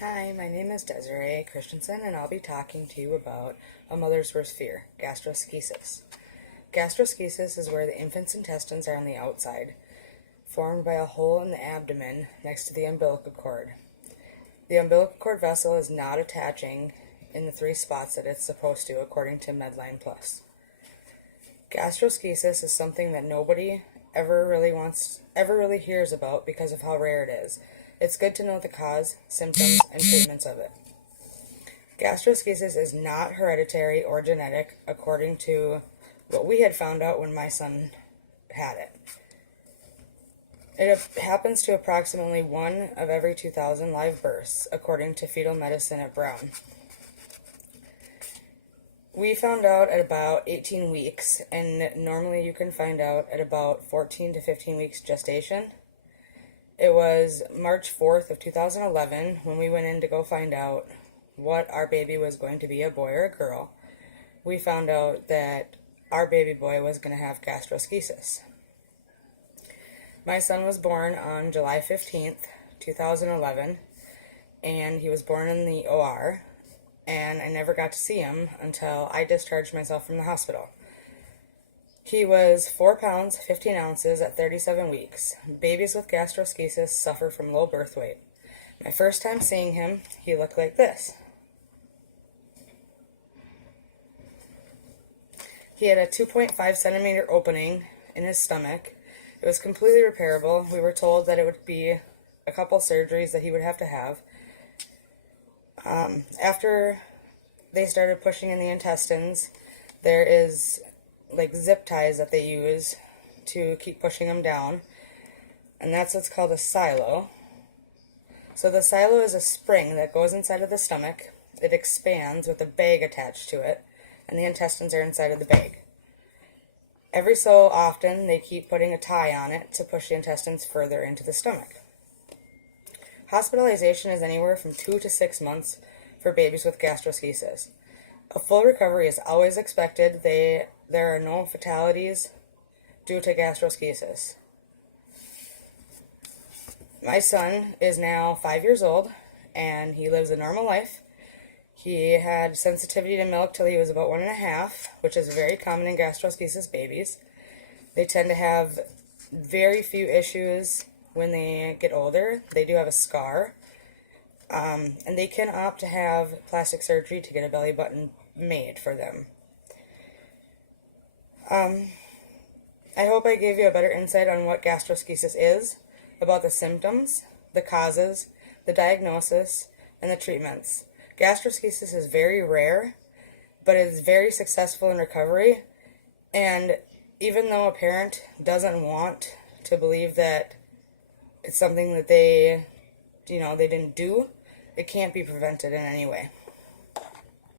Hi, my name is Desiree Christensen, and I'll be talking to you about a mother's worst fear, gastroschisis. Gastroschisis is where the infant's intestines are on the outside, formed by a hole in the abdomen next to the umbilical cord. The umbilical cord vessel is not attaching in the 3 spots that it's supposed to, according to Medline Plus. Gastroschisis is something that nobody ever really hears about because of how rare it is. It's good to know the cause, symptoms, and treatments of it. Gastroschisis is not hereditary or genetic, according to what we had found out when my son had it. It happens to approximately 1 of every 2,000 live births, according to fetal medicine at Brown. We found out at about 18 weeks, and normally you can find out at about 14 to 15 weeks gestation. It was March 4th of 2011 when we went in to go find out what our baby was going to be, a boy or a girl. We found out that our baby boy was going to have gastroschisis. My son was born on July 15th, 2011, and he was born in the OR, and I never got to see him until I discharged myself from the hospital. He was 4 pounds, 15 ounces at 37 weeks. Babies with gastroschisis suffer from low birth weight. My first time seeing him, he looked like this. He had a 2.5 centimeter opening in his stomach. It was completely repairable. We were told that it would be a couple surgeries that he would have to have. After they started pushing in the intestines, there is like zip ties that they use to keep pushing them down, and that's what's called a silo. So the silo is a spring that goes inside of the stomach. It expands with a bag attached to it, and the intestines are inside of the bag. Every so often they keep putting a tie on it to push the intestines further into the stomach. Hospitalization is anywhere from 2 to 6 months for babies with gastroschisis. A full recovery is always expected. There are no fatalities due to gastroschisis. My son is now 5 years old, and he lives a normal life. He had sensitivity to milk till he was about 1.5, which is very common in gastroschisis babies. They tend to have very few issues when they get older. They do have a scar, and they can opt to have plastic surgery to get a belly button made for them. I hope I gave you a better insight on what gastroschisis is, about the symptoms, the causes, the diagnosis, and the treatments. Gastroschisis is very rare, but it is very successful in recovery, and even though a parent doesn't want to believe that it's something that they didn't do, it can't be prevented in any way.